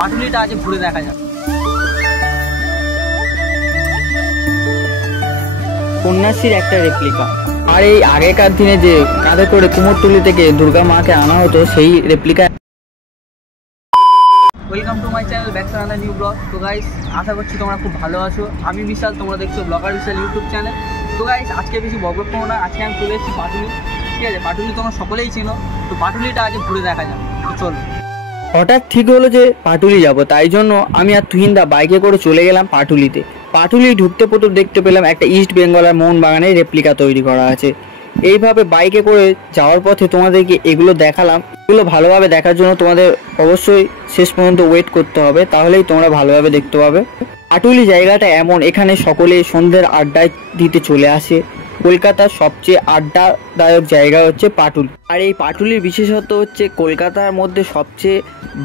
পাটুলিটা আজ ঘুরে দেখা যাক। কন্যাশ্রীর একটা রেপ্লিকা। আর এই আগেকার দিনে যে কাঁধে করে কুমোরটুলি থেকে দুর্গা মাকে আনা হতো সেই replica. Welcome to my channel, back to another new blog. তো গাইস, আশা করছি তোমরা খুব ভালো আছো। আমি বিশাল, তোমরা দেখছো ব্লগার বিশাল ইউটিউব চ্যানেল। তো গাইস, আজকে বেশি বকবক করবো না, আজকে আমি চলে এসেছি পাটুলি। ঠিক আছে, পাটুলি তোমরা সকলেই চেনো, তো পাটুলিটা আজ ঘুরে দেখা যাক। তো চলো। হঠাৎ ঠিক হলো যে পাটুলি যাব, তাই জন্য আমি আর তুহিনদা বাইকে করে চলে গেলাম পাটুলিতে। পাটুলি ঢুকতে প্রথম দেখতে পেলাম একটা ইস্ট বেঙ্গলের মোহনবাগানের রেপ্লিকা তৈরি করা আছে। এইভাবে বাইকে করে যাওয়ার পথে তোমাদেরকে এগুলো দেখালাম। এগুলো ভালোভাবে দেখার জন্য তোমাদের অবশ্যই শেষ পর্যন্ত ওয়েট করতে হবে, তাহলেই তোমরা ভালোভাবে দেখতে পাবে। পাটুলি জায়গাটা এমন, এখানে সকলে সন্ধ্যের আড্ডায় দিতে চলে আসে। কলকাতার সবচেয়ে আড্ডাদায়ক জায়গা হচ্ছে পাটুলি। আর এই পাটুলির বিশেষত্ব হচ্ছে কলকাতার মধ্যে সবচেয়ে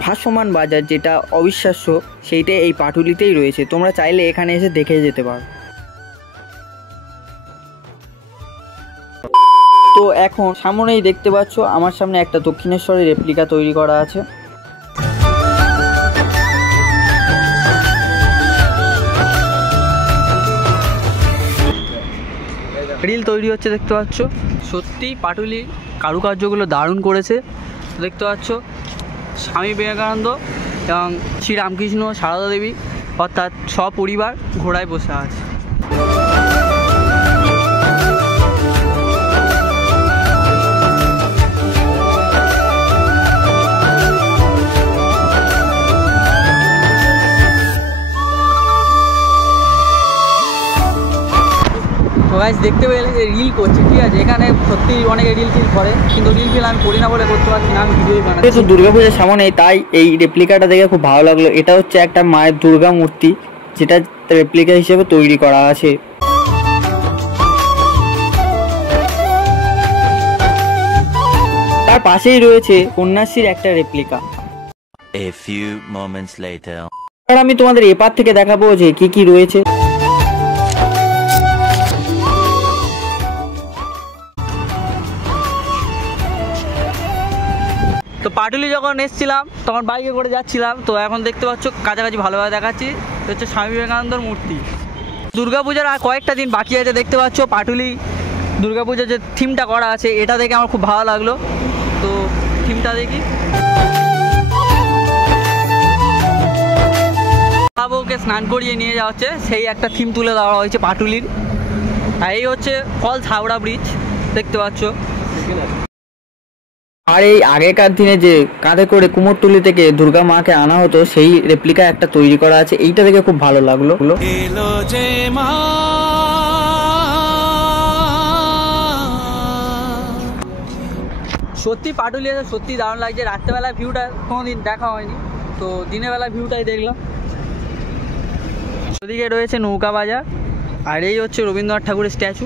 ভাসমান বাজার, যেটা অবিশ্বাস্য, সেইটাই এই পাটুলিতেই রয়েছে। তোমরা চাইলে এখানে এসে দেখে যেতে পারো। তো এখন সামনেই দেখতে পাচ্ছ আমার সামনে একটা দক্ষিণেশ্বরের রেপ্লিকা তৈরি করা আছে। রিল তৈরি হচ্ছে, দেখতে পাচ্ছ। সত্যি পাটুলি কারুকার্যগুলো দারুণ করেছে। দেখতে পাচ্ছ স্বামী বিবেকানন্দ এবং শ্রীরামকৃষ্ণ, সারদা দেবী, অর্থাৎ সপরিবার ঘোড়ায় বসে আছে। তো গাইস, দেখতে পেলে যে রিল করছে, ঠিক আছে। এখানে সত্যি অনেকে রিল টিল করে, কিন্তু রিল ফিল আমি করি না বলে করতে পারছি না, আমি ভিডিওই বানাচ্ছি। তো দুর্গাপূজার সামনে, তাই এই রেপ্লিকাটা দেখে খুব ভালো লাগলো। এটা হচ্ছে একটা মায়ের দুর্গা মূর্তি, যেটা রেপ্লিকা হিসেবে তৈরি করা আছে। তার পাশেই রয়েছে কন্যাশ্রীর একটা replica. A few moments later. আর আমি তোমাদের এপার থেকে দেখাবো যে কি কি রয়েছে। তো পাটুলি যখন এসেছিলাম তখন বাইকে করে যাচ্ছিলাম, তো এখন দেখতে পাচ্ছ কাছাকাছি ভালোভাবে দেখাচ্ছি। তো হচ্ছে স্বামী বিবেকানন্দর মূর্তি। দুর্গাপূজার আর কয়েকটা দিন বাকি আছে, দেখতে পাচ্ছ পাটুলি দুর্গাপূজার যে থিমটা করা আছে, এটা দেখে আমার খুব ভালো লাগলো। তো থিমটা দেখি। বাবুকে স্নান করিয়ে নিয়ে যাওয়া হচ্ছে, সেই একটা থিম তুলে দেওয়া হয়েছে পাটুলির। আর এই হচ্ছে ফলস হাওড়া ব্রিজ, দেখতে পাচ্ছ। আর এই আগেকার দিনে যে কাঁধে করে কুমোরটুলি থেকে দুর্গা মাকে আনা হতো সেই রেপ্লিকা একটা তৈরি করা আছে। এইটা দেখে খুব ভালো লাগলো। সত্যি পাটুলি সত্যি দারুণ লাগছে। রাত্রেবেলা ভিউটা কোনোদিন দেখা হয়নি, তো দিনের বেলা ভিউটাই দেখলাম। ওদিকে রয়েছে নৌকা বাজার, আর এই হচ্ছে রবীন্দ্রনাথ ঠাকুরের স্ট্যাচু।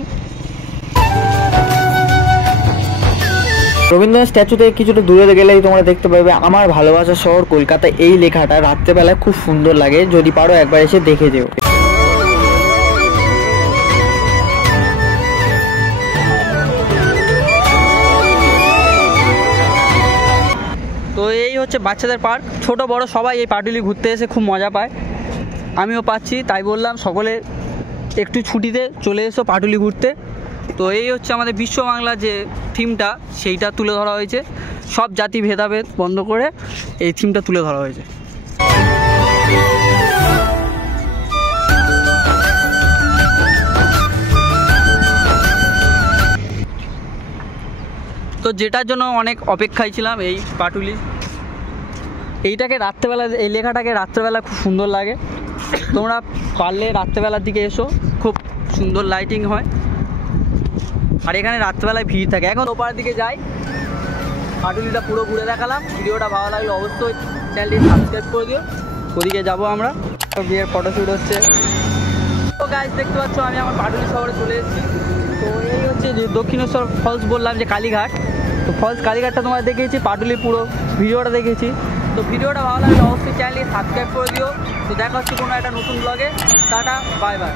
রবীন্দ্রনাথ স্ট্যাচু থেকে কিছুটা দূরে গেলেই তোমরা দেখতে পাবে আমার ভালোবাসা শহর কলকাতা। এই লেখাটা রাত্রেবেলায় খুব সুন্দর লাগে, যদি পারো একবার এসে দেখে যেও। তো এই হচ্ছে বাচ্চাদের পার্ক, ছোট বড় সবাই এই পাটুলি ঘুরতে এসে খুব মজা পায়। আমিও পাচ্ছি, তাই বললাম সকলে একটু ছুটিতে চলে এসো পাটুলি ঘুরতে। তো এই হচ্ছে আমাদের বিশ্ব বাংলার যে থিমটা, সেইটা তুলে ধরা হয়েছে। সব জাতি ভেদাভেদ বন্ধ করে এই থিমটা তুলে ধরা হয়েছে। তো যেটার জন্য অনেক অপেক্ষায় ছিলাম, এই পাটুলি। এইটাকে রাত্রেবেলা, এই লেখাটাকে রাত্রেবেলা খুব সুন্দর লাগে। তোমরা পারলে রাত্রেবেলার দিকে এসো, খুব সুন্দর লাইটিং হয়। আর এখানে রাত্রেবেলায় ভিড় থাকে। এখন ওপারের দিকে যাই, পাটুলিটা পুরো ঘুরে দেখালাম। ভিডিওটা ভালো লাগলে অবশ্যই চ্যানেলটি সাবস্ক্রাইব করে দিও। ওদিকে যাবো আমরা, বিয়ের ফটোশ্যুট হচ্ছে। তো গাইস, দেখতে পাচ্ছ আমি আমার পাটুলি শহরে চলে এসেছি। তো এই হচ্ছে যে দক্ষিণেশ্বর ফলস বললাম, যে কালীঘাট। তো ফলস কালীঘাটটা তোমরা দেখেছি, পাটুলি পুরো ভিডিওটা দেখেছি। তো ভিডিওটা ভালো লাগলে অবশ্যই চ্যানেলটি সাবস্ক্রাইব করে দিও। তো দেখা হচ্ছে কোনো একটা নতুন ব্লগে। Tata, bye bye.